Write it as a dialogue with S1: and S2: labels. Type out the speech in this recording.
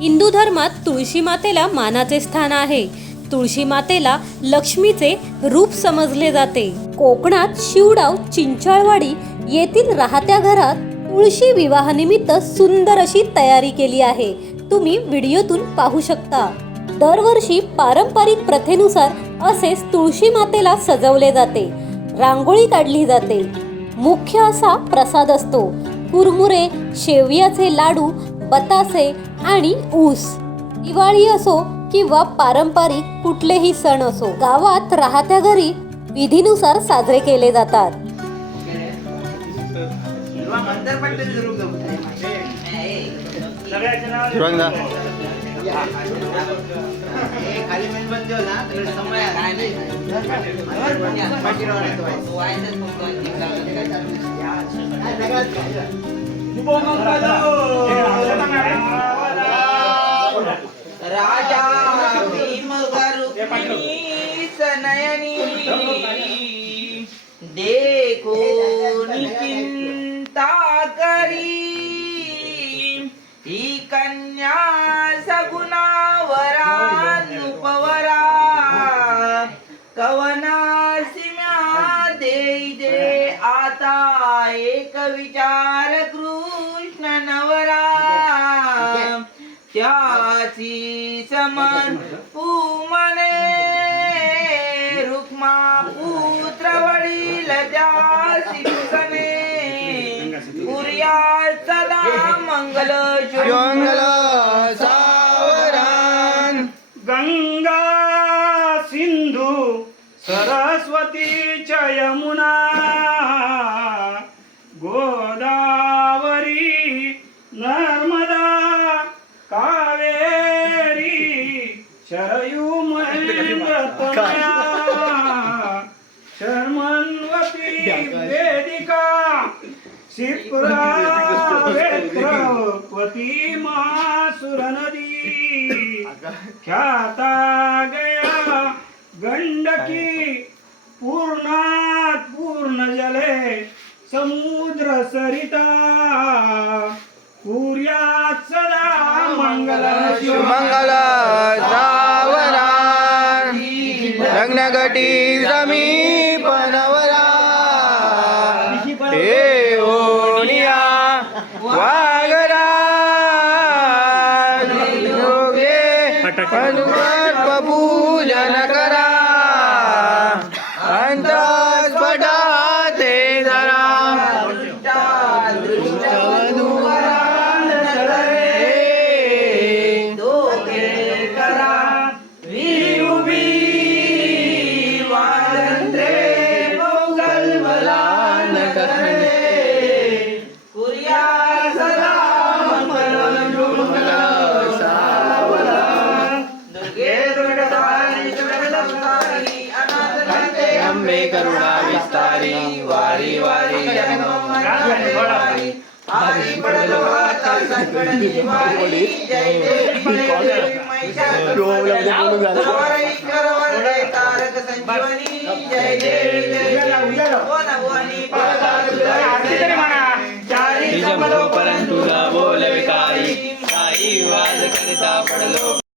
S1: हिंदू धर्मात तुळशी मातेला मानाचे स्थान आहे. तुळशी मातेला लक्ष्मीचे रूप समजले जाते. कोकणात शिवडाव चिंचाळवाडी येथील राहत्या घरात तुळशी विवाहानिमित्त सुंदर अशी तयारी केली आहे. तुम्ही व्हिडिओतून पाहू शकता. दरवर्षी पारंपरिक प्रथेनुसार असेच तुळशी मातेला सजवले जाते. रांगोळी काढली जाते. मुख्य असा प्रसाद असतो. कुरमुरे शेवयाचे लाडू बतासे आणि ऊस. दिवाळी असो किंवा पारंपरिक कुठलेही सण असो गावात राहत्या घरी विधीनुसार साजरे केले जातात.
S2: सनयनी देखो चिंता करी ही कन्या सगुणावरा नुपवरा कवना सिम्या दे दे आता एक विचार कृ त्याची समान पुमने रुक्मा पुत्र वडील शिक्षणे पुर्या सदा मंगल
S3: मंगल सावरान
S4: गंगा सिंधू सरस्वती च यमुना महेंद्रतनया शर्मन्वती वेदिका क्षिप्रा वेत्रवती मासुर नदी ख्याता गया गंडकी पूर्णात पूर्ण जले समुद्र सरिता पुर्यात सदा मंगल
S3: मंगल। लग्नगटी समीप नवरा हे ओनिया वागरा. योगे
S2: अम्बे करुणा
S3: विस्तारी वारी वारी
S2: वारी आदि पडलोहा तलसकडनी मारी जय देवी तारक संजीवनी जय देवी परंतु बोल विकारी साई वाद करता पडलो